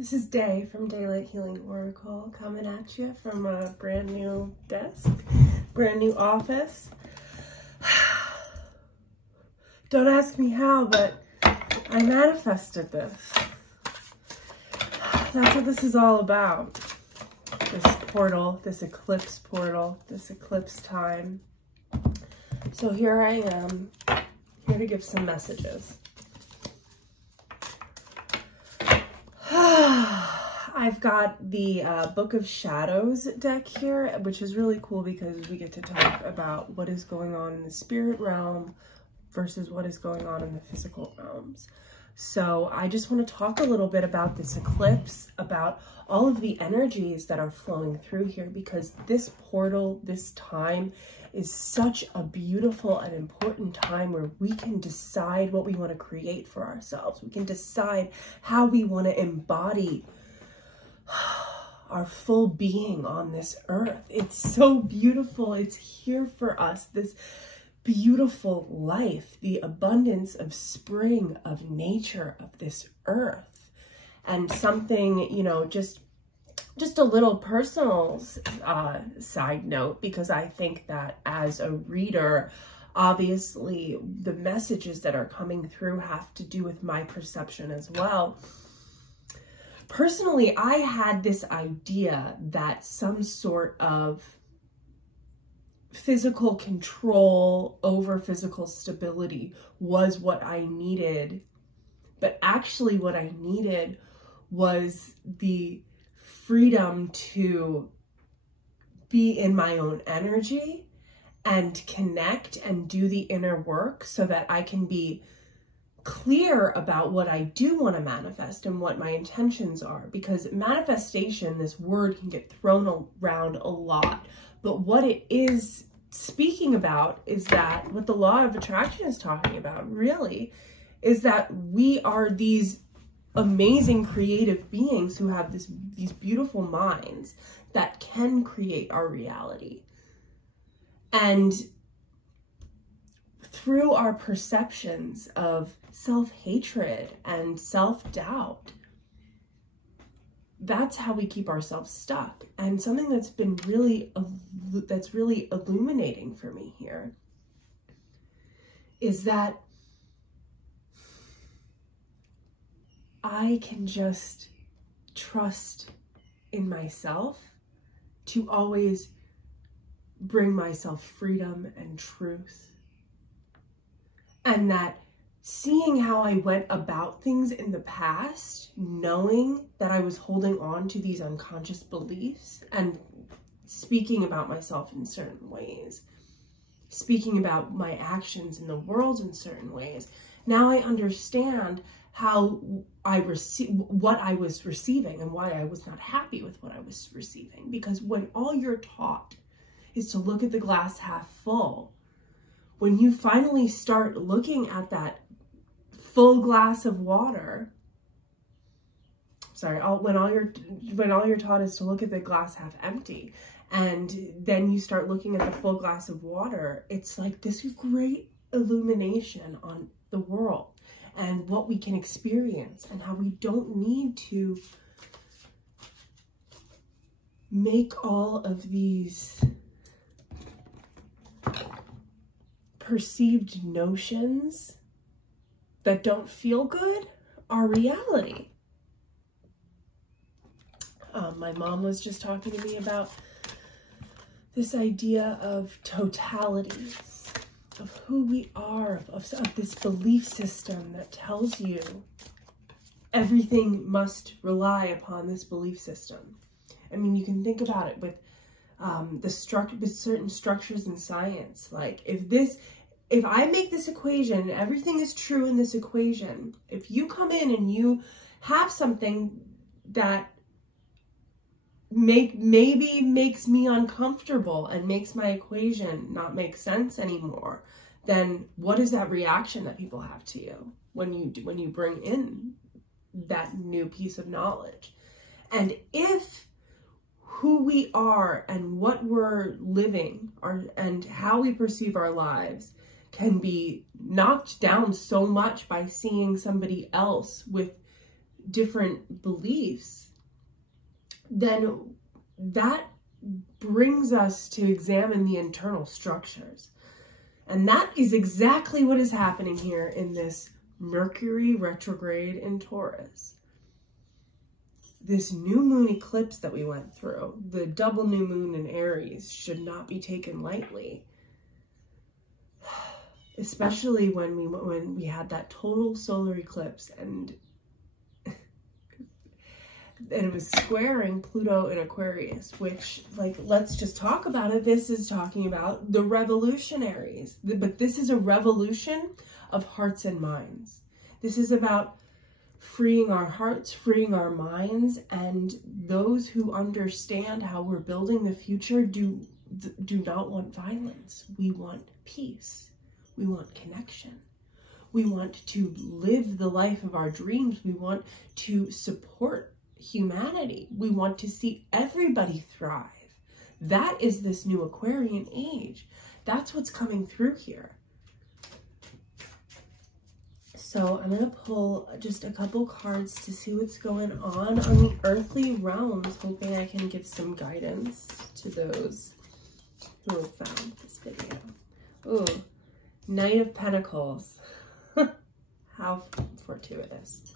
This is Dae from Daylight Healing Oracle coming at you from a brand new desk, brand new office. Don't ask me how, but I manifested this. That's what this is all about. This portal, this eclipse time. So here I am, here to give some messages. I've got the Book of Shadows deck here, which is really cool because we get to talk about what is going on in the spirit realm versus what is going on in the physical realms. So I just want to talk a little bit about this eclipse, about all of the energies that are flowing through here, because this portal, this time, is such a beautiful and important time where we can decide what we want to create for ourselves. We can decide how we want to embody our full being on this earth. It's so beautiful. It's here for us. This beautiful life, the abundance of spring, of nature, of this earth. And something, you know, just a little personal side note, because I think that as a reader, obviously the messages that are coming through have to do with my perception as well. Personally, I had this idea that some sort of physical control over physical stability was what I needed. But actually what I needed was the freedom to be in my own energy and connect and do the inner work so that I can be clear about what I do want to manifest and what my intentions are. Because manifestation, this word, can get thrown around a lot. But what it is speaking about is that what the law of attraction is talking about really is that we are these amazing creative beings who have these beautiful minds that can create our reality. And through our perceptions of self-hatred and self-doubt, that's how we keep ourselves stuck. And something that's been really illuminating for me here is that I can just trust in myself to always bring myself freedom and truth. And that seeing how I went about things in the past, knowing that I was holding on to these unconscious beliefs and speaking about myself in certain ways, speaking about my actions in the world in certain ways, now I understand how what I was receiving and why I was not happy with what I was receiving. Because when all you're taught is to look at the glass half full, when you finally start looking at that full glass of water, when all you're taught is to look at the glass half empty, and then you start looking at the full glass of water, it's like this great illumination on the world and what we can experience, and how we don't need to make all of these perceived notions that don't feel good our reality. My mom was just talking to me about this idea of totality, of who we are, of this belief system that tells you everything must rely upon this belief system. I mean, you can think about it with with certain structures in science. Like if I make this equation, everything is true in this equation. If you come in and you have something that maybe makes me uncomfortable and makes my equation not make sense anymore, then what is that reaction that people have to you when you bring in that new piece of knowledge? And if who we are and what we're living and how we perceive our lives can be knocked down so much by seeing somebody else with different beliefs, then that brings us to examine the internal structures. And that is exactly what is happening here in this Mercury retrograde in Taurus. This new moon eclipse that we went through, the double new moon in Aries, should not be taken lightly. Especially when we had that total solar eclipse and it was squaring Pluto in Aquarius, which, like, let's just talk about it. This is talking about the revolutionaries, but this is a revolution of hearts and minds. This is about freeing our hearts, freeing our minds, and those who understand how we're building the future do not want violence. We want peace. We want connection. We want to live the life of our dreams. We want to support humanity. We want to see everybody thrive. That is this new Aquarian age. That's what's coming through here. So I'm going to pull just a couple cards to see what's going on the earthly realms, hoping I can give some guidance to those who have found this video. Ooh, Knight of Pentacles. How fortuitous.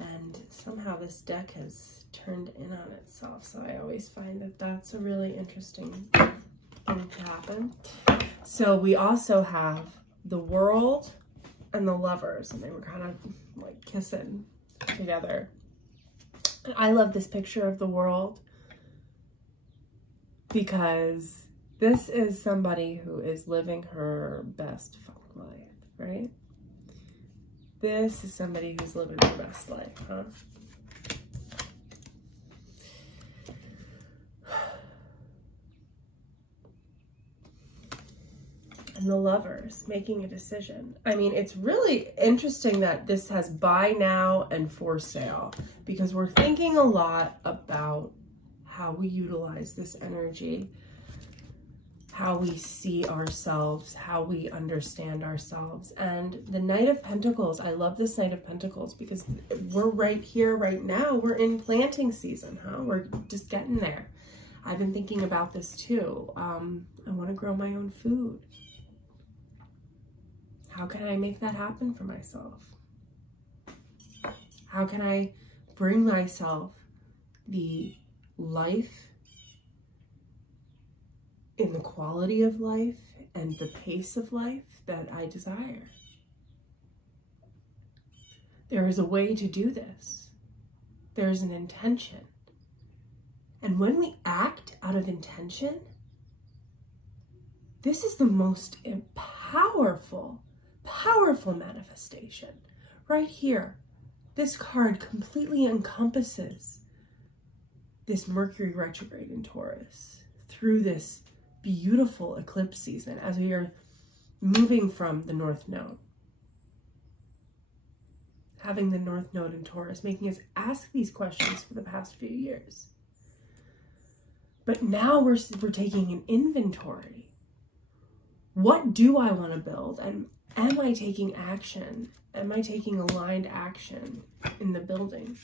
And somehow this deck has turned in on itself, so I always find that that's a really interesting thing to happen. So we also have the World and the Lovers, and they were kind of like kissing together. And I love this picture of the World because this is somebody who is living her best fucking life, right? This is somebody who's living their best life, huh? And the Lovers making a decision. I mean, it's really interesting that this has buy now and for sale, because we're thinking a lot about how we utilize this energy, how we see ourselves, how we understand ourselves. And the Knight of Pentacles, I love this Knight of Pentacles because we're right here, right now. We're in planting season, huh? We're just getting there. I've been thinking about this too. I want to grow my own food. How can I make that happen for myself? How can I bring myself the life in the quality of life and the pace of life that I desire? There is a way to do this. There is an intention. And when we act out of intention, this is the most powerful manifestation. Right here, this card completely encompasses this Mercury retrograde in Taurus through this beautiful eclipse season as we are moving from the North Node. Having the North Node in Taurus, making us ask these questions for the past few years. But now we're taking an inventory. What do I want to build? And am I taking action? Am I taking aligned action in the building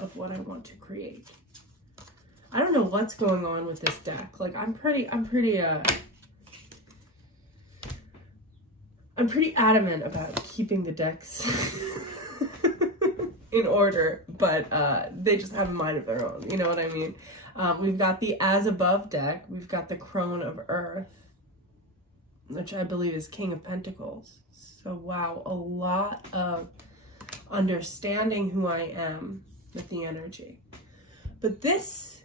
of what I want to create? I don't know what's going on with this deck. Like, I'm pretty adamant about keeping the decks in order, but they just have a mind of their own. You know what I mean? We've got the As Above deck. We've got the Crone of Earth, which I believe is King of Pentacles. So wow, a lot of understanding who I am with the energy. But this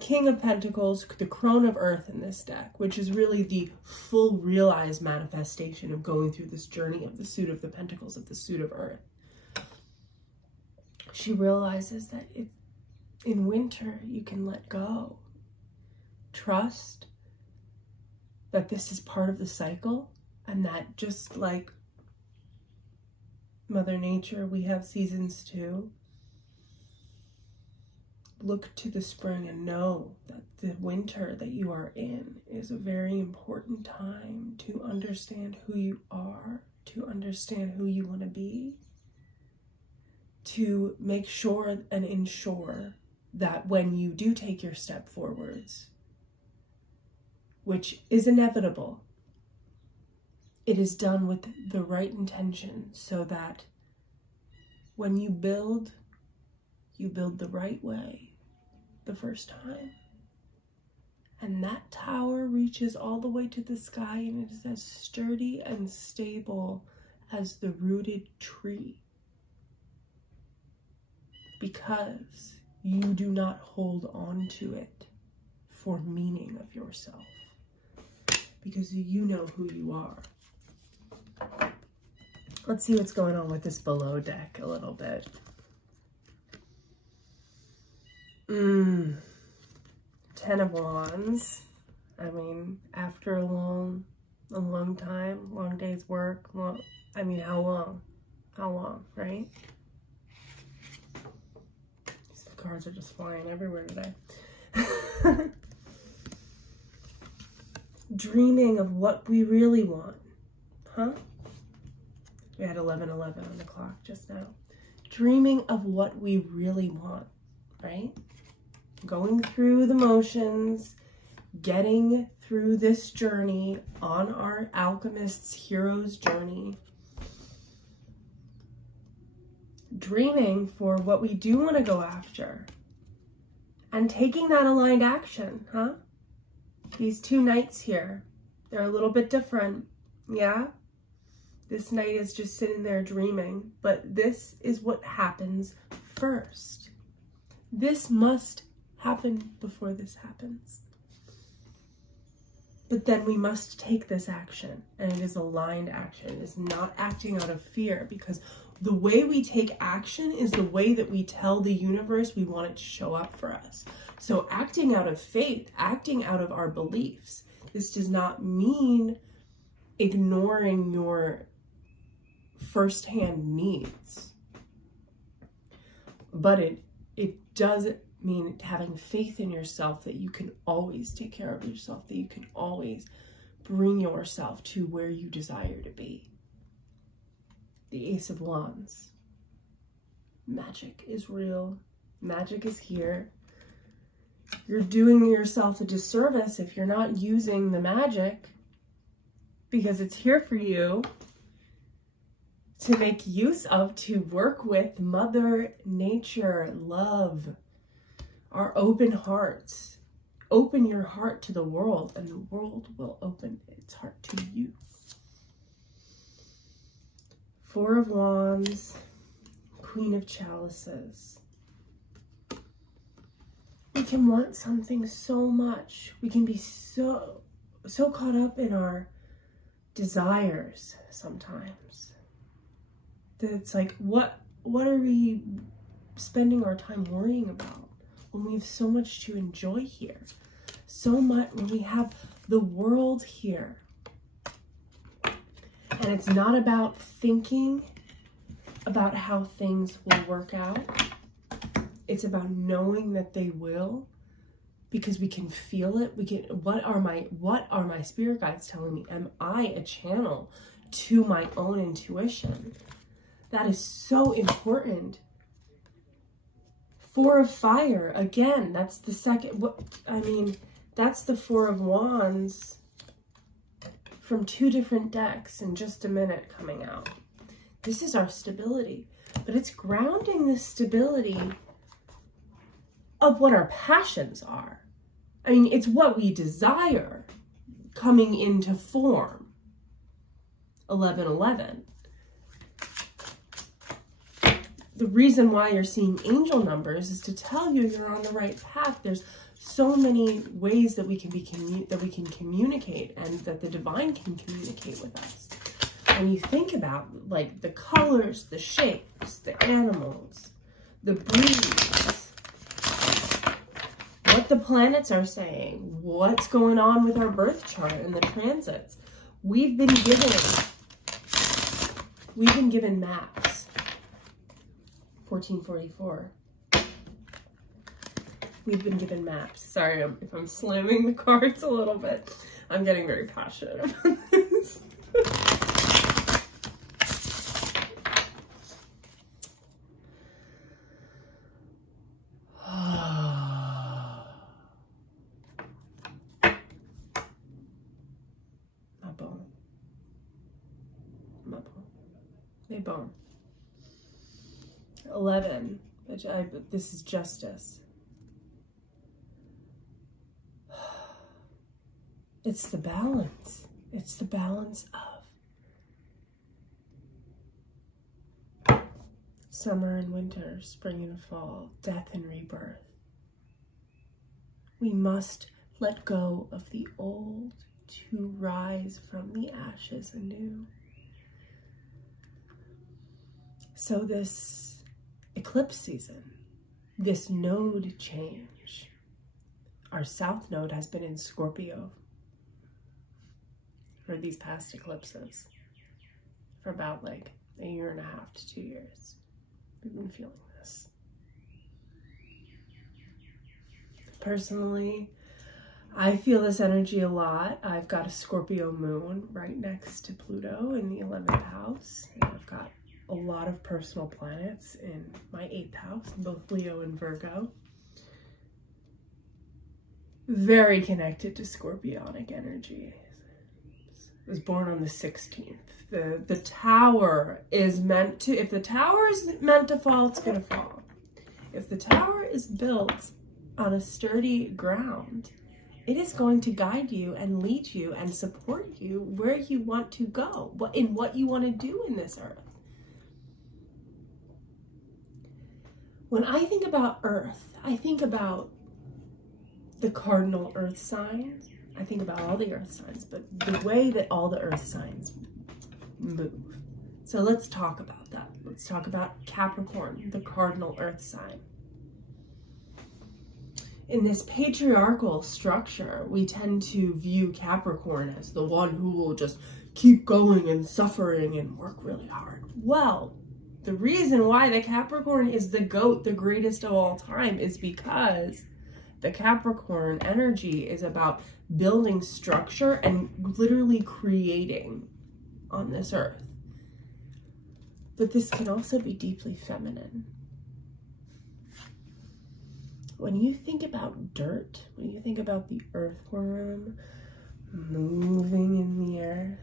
King of Pentacles, the Crone of Earth in this deck, which is really the full realized manifestation of going through this journey of the suit of the Pentacles, of the suit of Earth. She realizes that in winter you can let go. Trust that this is part of the cycle, and that just like Mother Nature, we have seasons too. Look to the spring and know that the winter that you are in is a very important time to understand who you are, to understand who you want to be, to make sure and ensure that when you do take your step forwards, which is inevitable, it is done with the right intention, so that when you build the right way the first time. And that tower reaches all the way to the sky, and it is as sturdy and stable as the rooted tree. Because you do not hold on to it for meaning of yourself. Because you know who you are. Let's see what's going on with this below deck a little bit. Ten of Wands. I mean, after a long time, long day's work, how long? How long, right? These cards are just flying everywhere today. Dreaming of what we really want, huh? We had 11:11 on the clock just now. Dreaming of what we really want, right? Going through the motions, getting through this journey on our alchemist's hero's journey. Dreaming for what we do want to go after. And taking that aligned action, huh? These two knights here, they're a little bit different, yeah? This knight is just sitting there dreaming, but this is what happens first. This must happen before this happens. But then we must take this action, and it is aligned action. It is not acting out of fear, because the way we take action is the way that we tell the universe we want it to show up for us. So acting out of faith, acting out of our beliefs, this does not mean ignoring your firsthand needs. But it does mean having faith in yourself, that you can always take care of yourself, that you can always bring yourself to where you desire to be. The Ace of Wands. Magic is real. Magic is here. You're doing yourself a disservice if you're not using the magic, because it's here for you to make use of, to work with Mother Nature, love, our open hearts. Open your heart to the world, and the world will open its heart to you. Four of Wands, Queen of Chalices. We can want something so much. We can be so caught up in our desires sometimes that it's like, what are we spending our time worrying about when we have so much to enjoy here? So much, when we have the world here. And it's not about thinking about how things will work out. It's about knowing that they will, because we can feel it. We can, what are my spirit guides telling me? Am I a channel to my own intuition? That is so important. Four of Fire, again, that's the second, that's the Four of Wands from two different decks in just a minute coming out. This is our stability, but it's grounding the stability of what our passions are. I mean, it's what we desire coming into form. 11:11. The reason why you're seeing angel numbers is to tell you you're on the right path. There's so many ways that we can communicate, and that the divine can communicate with us. And you think about like the colors, the shapes, the animals, the breeze, what the planets are saying, what's going on with our birth chart and the transits. We've been given maps. 1444. We've been given maps. Sorry if I'm slamming the cards a little bit. I'm getting very passionate about this. boom. 11, which this is justice. It's the balance. It's the balance of summer and winter, spring and fall, death and rebirth. We must let go of the old to rise from the ashes anew. So this eclipse season, this node change, our south node has been in Scorpio for these past eclipses for about like a year and a half to 2 years. We've been feeling this. Personally, I feel this energy a lot. I've got a Scorpio moon right next to Pluto in the 11th house. And I've got a lot of personal planets in my 8th house, both Leo and Virgo. Very connected to Scorpionic energy. I was born on the 16th. The tower is meant to, if the tower is meant to fall, it's going to fall. If the tower is built on a sturdy ground, it is going to guide you and lead you and support you where you want to go, in what you want to do in this earth. When I think about Earth, I think about the cardinal Earth signs. I think about all the Earth signs, but the way that all the Earth signs move. So let's talk about that. Let's talk about Capricorn, the cardinal Earth sign. In this patriarchal structure, we tend to view Capricorn as the one who will just keep going and suffering and work really hard. Well, the reason why the Capricorn is the GOAT, the greatest of all time, is because the Capricorn energy is about building structure and literally creating on this earth. But this can also be deeply feminine. When you think about dirt, when you think about the earthworm moving in the earth,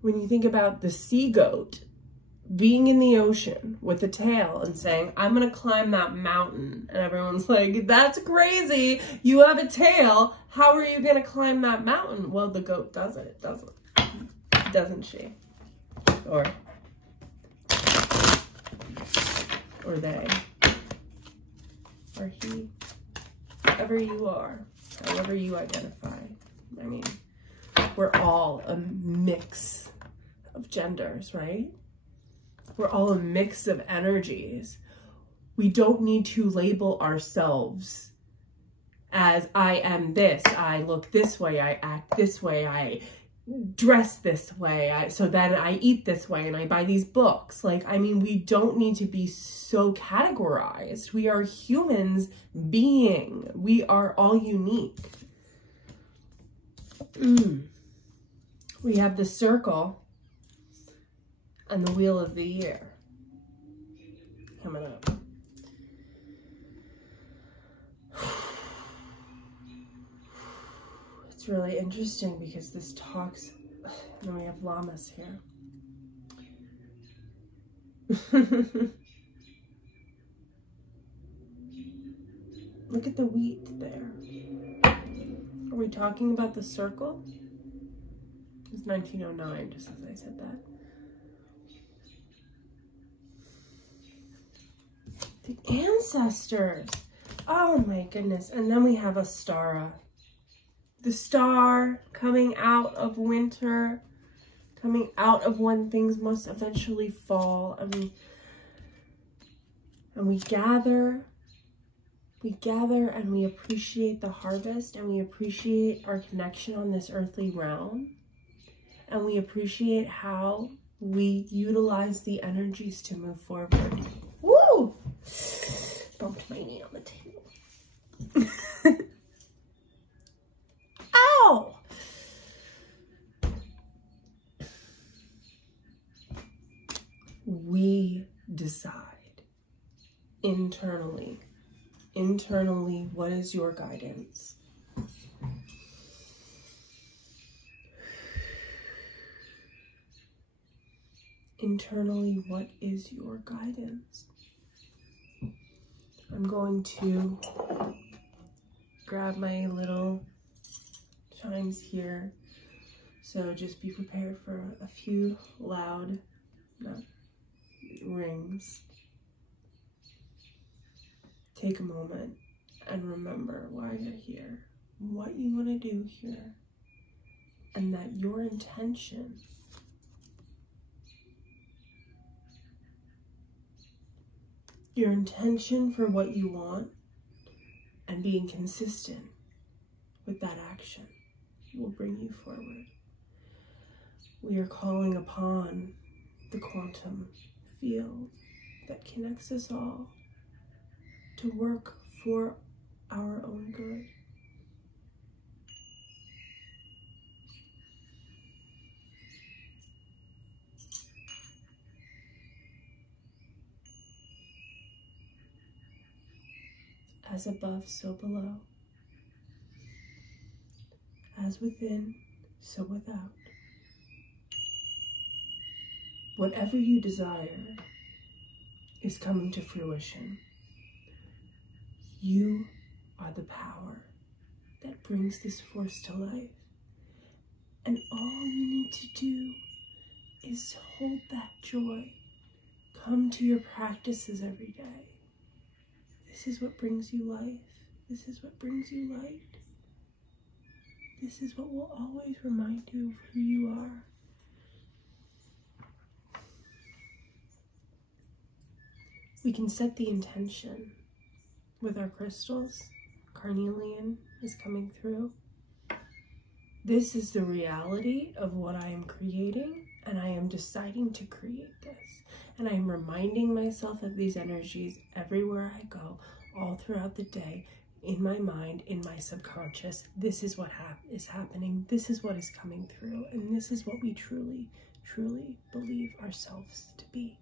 when you think about the sea goat being in the ocean with a tail and saying, I'm going to climb that mountain. And everyone's like, that's crazy. You have a tail. How are you going to climb that mountain? Well, the goat does it, doesn't she? Or they, or he, whoever you are, however you identify. I mean, we're all a mix of genders, right? We're all a mix of energies. We don't need to label ourselves as I am this, I look this way, I act this way, I dress this way, so then I eat this way and I buy these books. Like, I mean, we don't need to be so categorized. We are humans being. We are all unique. We have the circle and the wheel of the year coming up. It's really interesting because this talks, and we have llamas here. Look at the wheat there. Are we talking about the circle? It was 1909, just as I said that. The ancestors. Oh my goodness. And then we have Astara. The star coming out of winter, coming out of when things must eventually fall. And we gather and we appreciate the harvest, and we appreciate our connection on this earthly realm. And we appreciate how we utilize the energies to move forward. Woo! Bumped my knee on the table. Ow! We decide internally, what is your guidance? internally, what is your guidance? I'm going to grab my little chimes here. So just be prepared for a few loud rings. Take a moment and remember why you're here, what you want to do here, and that your intention for what you want and being consistent with that action will bring you forward. We are calling upon the quantum field that connects us all to work for our own good. As above, so below. As within, so without. Whatever you desire is coming to fruition. You are the power that brings this force to life. And all you need to do is hold that joy. Come to your practices every day. This is what brings you life. This is what brings you light. This is what will always remind you of who you are. We can set the intention with our crystals. Carnelian is coming through. This is the reality of what I am creating, and I am deciding to create this. And I am reminding myself of these energies everywhere I go, all throughout the day, in my mind, in my subconscious. This is what is happening. This is what is coming through. And this is what we truly, truly believe ourselves to be.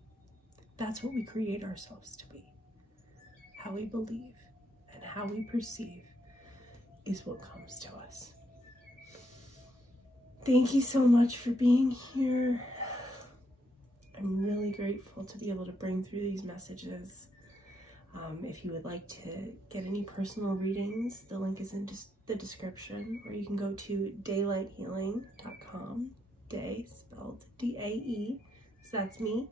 That's what we create ourselves to be. How we believe and how we perceive is what comes to us. Thank you so much for being here. I'm really grateful to be able to bring through these messages. If you would like to get any personal readings, the link is in the description, or you can go to daylighthealing.com. Day spelled D-A-E, so that's me.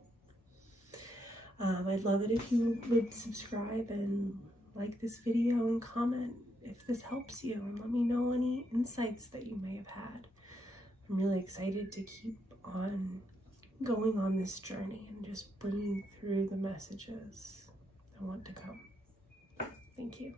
I'd love it if you would subscribe and like this video and comment if this helps you, and let me know any insights that you may have had. I'm really excited to keep on going on this journey and just bringing through the messages I want to come. Thank you.